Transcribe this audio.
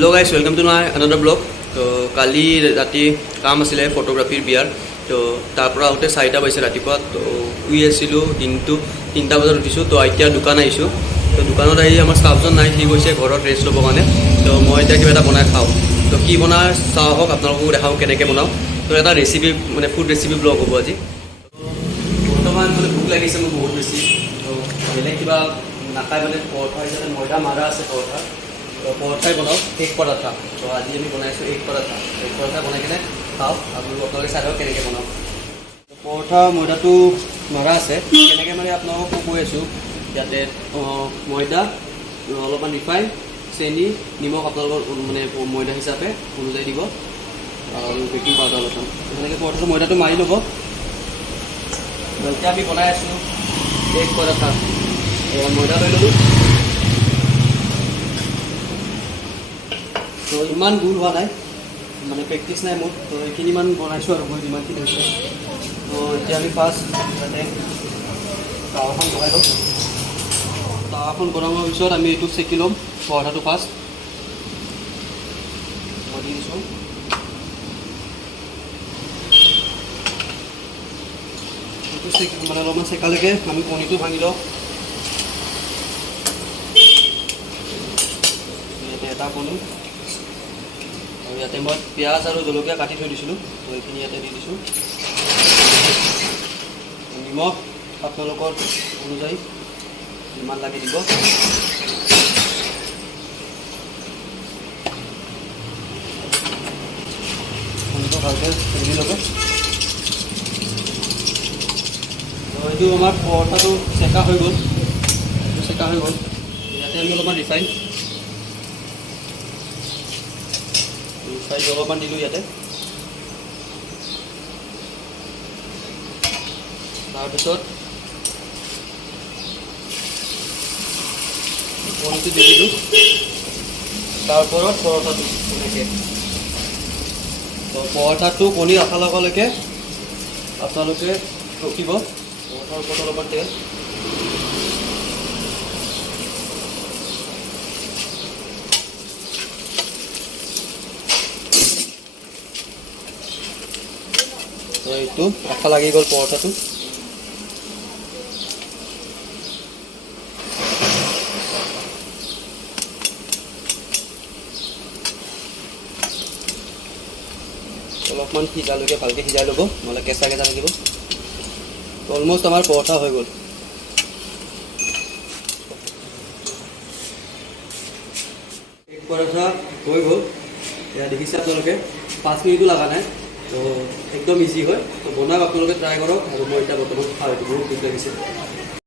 Hello guys welcome to my another blog. तो काली राति काम आছিলে ফটোগ্ৰাফিৰ বিয়াৰ। তো তাৰ পৰা আহোঁতে 4টা বাজিছে ৰাতিপুৱা। তো শুই আছিলোঁ দিনটো 3টা বজাত উঠিছোঁ। তো এতিয়া দোকান আহিছোঁ। তো দোকানত আহি আমাৰ ষ্টাফজন নাই, সি গৈছে ঘৰত ৰেষ্ট ল'বৰ কাৰণে। তো মই এতিয়া কিবা এটা বনাই খাওঁ। তো কি বনাই চাওঁ আহক, আপোনালোককো দেখাওঁ কেনেকৈ বনাওঁ। তো এটা ৰেচিপি মানে ফুড ৰেচিপি ব্লগ হ'ব আজি। বৰ্তমান মানে ভোক লাগিছে মোৰ বহুত বেছি। তো বেলেগ কিবা নাখায় মানে পৰঠা হিচাপে ময়দা মাৰা আছে পৰঠা। তো পৰঠাই বনাওঁ, এগ পৰঠা। তো আজি আমি বনাইছোঁ এগ পৰঠা। এগ পৰঠা বনাই কিনে খাওঁ আৰু আপোনালোকে চাই লওক কেনেকৈ বনাওঁ। পৰঠা ময়দাটো মাৰা আছে, কেনেকৈ মানে আপোনালোকক কৈ আছোঁ। ইয়াতে ময়দা, অলপমান ৰিফাইন, চেনি, নিমখ আপোনালোকৰ মানে ময়দা হিচাপে অনুযায়ী দিব আৰু বেকিং পাউডাৰ অলপমান। তেনেকৈ পৰঠাটো ময়দাটো মাৰি ল'ব। এতিয়া আমি বনাই আছোঁ এগ পৰঠা। ময়দা লৈ ল'লোঁ। তো ইমান গোল হোৱা নাই, মানে প্ৰেক্টিচ নাই মোৰ। তো এইখিনিমান বনাইছোঁ আৰু মই যিমানখিনি হৈছে। তো এতিয়া আমি ফাৰ্ষ্ট তাতে তাৱাখন বহাই লওঁ। তাৱাখন বনাবৰ পিছত আমি এইটো চেকি ল'ম পৰঠাটো ফাৰ্ষ্ট। মই দি দিছোঁ। এইটো মানে অলপমান চেকালৈকে আমি কণীটো ভাঙি লওঁ। এটা কণী আৰু ইয়াতে মই পিঁয়াজ আৰু জলকীয়া কাটি থৈ দিছিলোঁ। তো এইখিনি ইয়াতে দি দিছোঁ। নিমখ আপোনালোকৰ অনুযায়ী যিমান লাগে দিব। কণীটো ভালকৈ ভাজি ল'ব। তো এইটো আমাৰ পৰঠাটো চেকা হৈ গ'ল। চেকা হৈ গ'ল। ইয়াতে আমি অলপমান ৰিফাইন অলপমান দিলোঁ ইয়াতে। তাৰপিছত কণীটো দি দিলোঁ। তাৰ ওপৰত পৰঠাটো এনেকৈ। তো পৰঠাটো কণী ৰখাৰ লগে আপোনালোকে ৰখিব। পৰঠাৰ ওপৰত অলপমান তেল। তো এইটো আঠা লাগি গ'ল পৰঠাটো। অলপমান সিজালৈকে ভালকৈ সিজাই ল'ব, নহ'লে কেঁচা কেঁচা থাকিব। অলমষ্ট আমাৰ পৰঠা হৈ গ'ল। এগ পৰঠা হৈ গ'ল। এয়া দেখিছে আপোনালোকে 5 মিনিটো লগা নাই। তো একদম ইজি হয়। তো বনাওক আপোনালোকে, ট্ৰাই কৰক। আৰু মই এতিয়া বৰ্তমান খাওঁ, এইটো বহুত ঠিক লাগিছে।